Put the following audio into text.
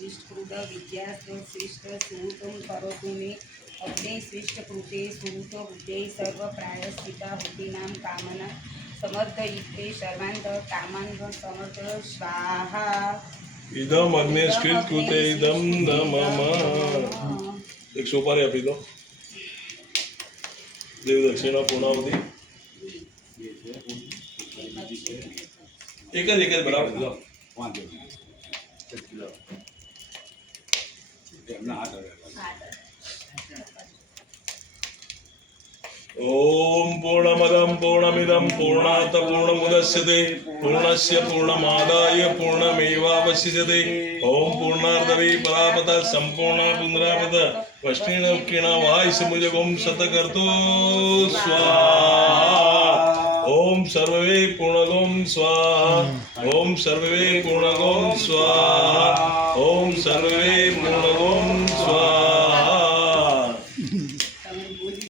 स्विष्टकृत विद्यास्विष्ट सुहृतं करोतु मे अग्ने स्विष्टकृते सुहृत बुद्धे सर्व प्रायश्चिता हुतीनां कामना समर्थयित्ते सर्वान्त कामान् समर्थ स्वाहा इदम अग्ने स्विष्टकृते इदम नमः। एक सोपारी आपी दो देव दक्षिणा पूर्णावती एक बराबर दो ओम पूर्णमदं पूर्णमिदं पूर्णात् पूर्णमुदच्यते पूर्णस्य पूर्णमादाय पूर्णमेवावशिष्यते ओम पूर्णार्धवे परापत संपूर्ण पुनरापत वष्णेन उक्केन वायुसमुजगं शतकर्तो स्वाहा ओम सर्वे पूर्णगं स्वाहा ओम सर्वे पूर्णगं स्वाहा ओम सर्वे पूर्णगं